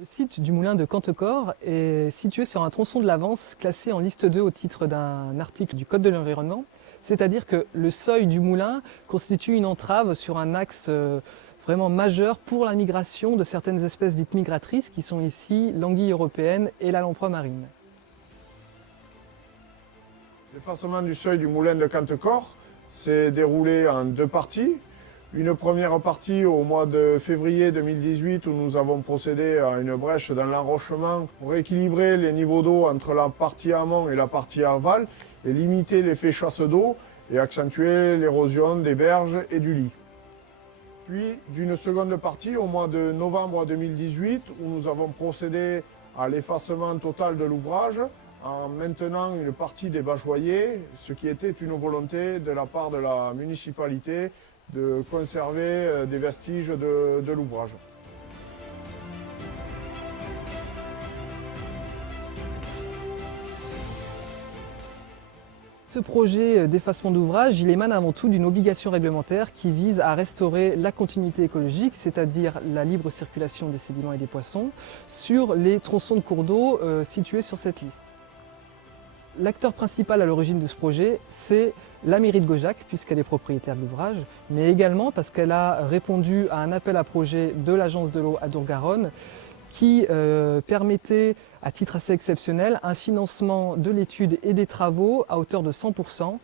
Le site du moulin de Cantecor est situé sur un tronçon de l'Avance classé en liste 2 au titre d'un article du Code de l'environnement. C'est-à-dire que le seuil du moulin constitue une entrave sur un axe vraiment majeur pour la migration de certaines espèces dites migratrices qui sont ici l'anguille européenne et la lamproie marine. L'effacement du seuil du moulin de Cantecor s'est déroulé en deux parties. Une première partie au mois de février 2018 où nous avons procédé à une brèche dans l'enrochement pour équilibrer les niveaux d'eau entre la partie amont et la partie aval et limiter l'effet chasse d'eau et accentuer l'érosion des berges et du lit. Puis d'une seconde partie au mois de novembre 2018 où nous avons procédé à l'effacement total de l'ouvrage en maintenant une partie des bâchoyers, ce qui était une volonté de la part de la municipalité de conserver des vestiges de l'ouvrage. Ce projet d'effacement d'ouvrage, il émane avant tout d'une obligation réglementaire qui vise à restaurer la continuité écologique, c'est-à-dire la libre circulation des sédiments et des poissons, sur les tronçons de cours d'eau situés sur cette liste. L'acteur principal à l'origine de ce projet, c'est la mairie de Gaujac, puisqu'elle est propriétaire de l'ouvrage, mais également parce qu'elle a répondu à un appel à projet de l'Agence de l'eau Adour-Garonne qui permettait, à titre assez exceptionnel, un financement de l'étude et des travaux à hauteur de 100%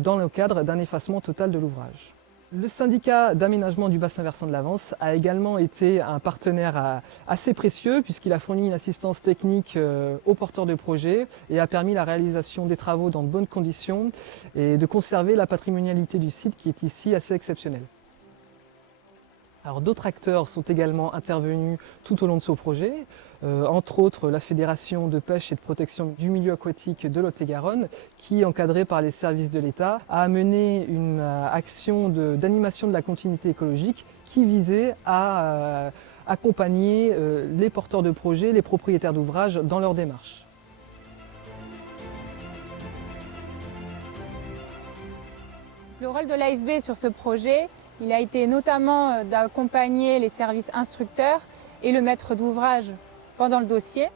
dans le cadre d'un effacement total de l'ouvrage. Le syndicat d'aménagement du bassin versant de l'Avance a également été un partenaire assez précieux puisqu'il a fourni une assistance technique aux porteurs de projets et a permis la réalisation des travaux dans de bonnes conditions et de conserver la patrimonialité du site qui est ici assez exceptionnelle. Alors d'autres acteurs sont également intervenus tout au long de ce projet, entre autres la Fédération de pêche et de protection du milieu aquatique de Lot-et-Garonne, qui, encadrée par les services de l'État, a mené une action d'animation de la continuité écologique qui visait à accompagner les porteurs de projets, les propriétaires d'ouvrages dans leur démarche. Le rôle de l'AFB sur ce projet, il a été notamment d'accompagner les services instructeurs et le maître d'ouvrage pendant le dossier.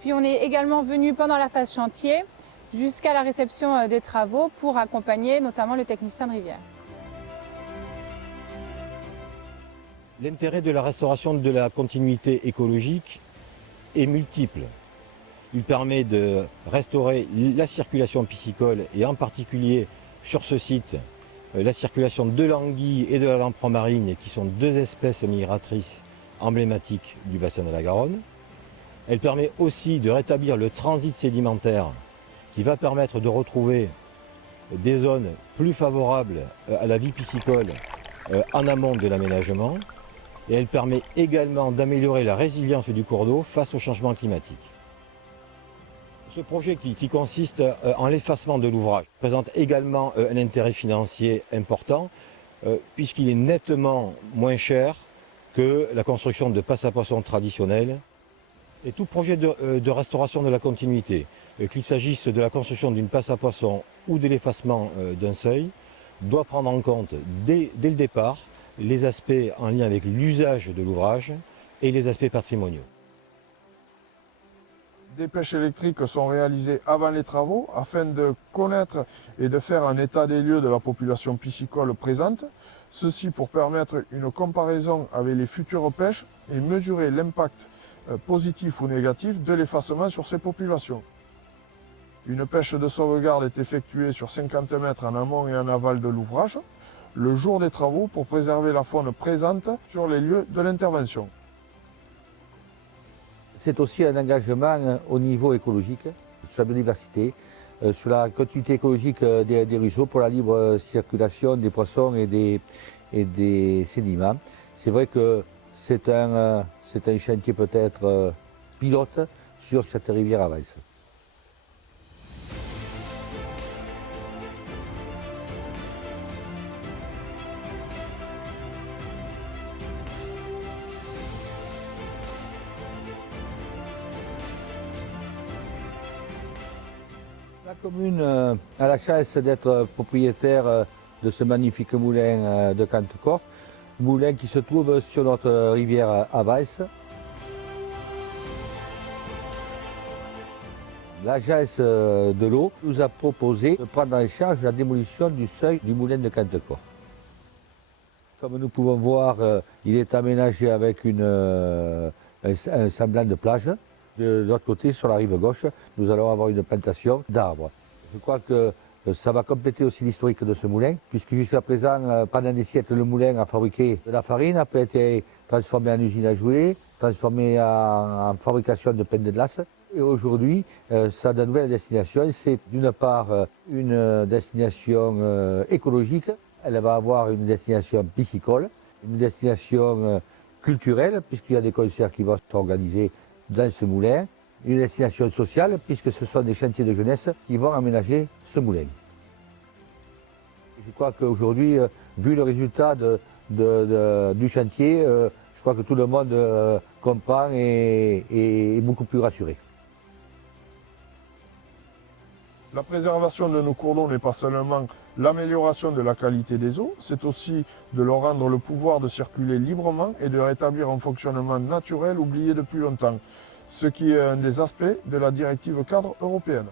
Puis on est également venu pendant la phase chantier jusqu'à la réception des travaux pour accompagner notamment le technicien de rivière. L'intérêt de la restauration de la continuité écologique est multiple. Il permet de restaurer la circulation piscicole et en particulier sur ce site la circulation de l'anguille et de la lamproie marine, qui sont deux espèces migratrices emblématiques du bassin de la Garonne. Elle permet aussi de rétablir le transit sédimentaire qui va permettre de retrouver des zones plus favorables à la vie piscicole en amont de l'aménagement. Et elle permet également d'améliorer la résilience du cours d'eau face au changement climatique. Ce projet qui consiste en l'effacement de l'ouvrage présente également un intérêt financier important puisqu'il est nettement moins cher que la construction de passes à poissons traditionnels. Et tout projet de restauration de la continuité, qu'il s'agisse de la construction d'une passe à poissons ou de l'effacement d'un seuil, doit prendre en compte dès le départ les aspects en lien avec l'usage de l'ouvrage et les aspects patrimoniaux. Des pêches électriques sont réalisées avant les travaux afin de connaître et de faire un état des lieux de la population piscicole présente. Ceci pour permettre une comparaison avec les futures pêches et mesurer l'impact positif ou négatif de l'effacement sur ces populations. Une pêche de sauvegarde est effectuée sur 50 mètres en amont et en aval de l'ouvrage, le jour des travaux pour préserver la faune présente sur les lieux de l'intervention. C'est aussi un engagement au niveau écologique, sur la biodiversité, sur la continuité écologique des ruisseaux, pour la libre circulation des poissons et des sédiments. C'est vrai que c'est un chantier peut-être pilote sur cette rivière Avance. La commune a la chance d'être propriétaire de ce magnifique moulin de Cantecor, moulin qui se trouve sur notre rivière Avance. L'agence de l'eau nous a proposé de prendre en charge la démolition du seuil du moulin de Cantecor. Comme nous pouvons voir, il est aménagé avec un semblant de plage. De l'autre côté, sur la rive gauche, nous allons avoir une plantation d'arbres. Je crois que ça va compléter aussi l'historique de ce moulin, puisque jusqu'à présent, pendant des siècles, le moulin a fabriqué de la farine, après a été transformé en usine à jouets, transformé en fabrication de pain de glace. Et aujourd'hui, sa nouvelle destination, c'est d'une part une destination écologique, elle va avoir une destination piscicole, une destination culturelle, puisqu'il y a des concerts qui vont s'organiser dans ce moulin, une destination sociale, puisque ce sont des chantiers de jeunesse qui vont aménager ce moulin. Je crois qu'aujourd'hui, vu le résultat du chantier, je crois que tout le monde comprend et est beaucoup plus rassuré. La préservation de nos cours d'eau n'est pas seulement l'amélioration de la qualité des eaux, c'est aussi de leur rendre le pouvoir de circuler librement et de rétablir un fonctionnement naturel oublié depuis longtemps, ce qui est un des aspects de la directive cadre européenne.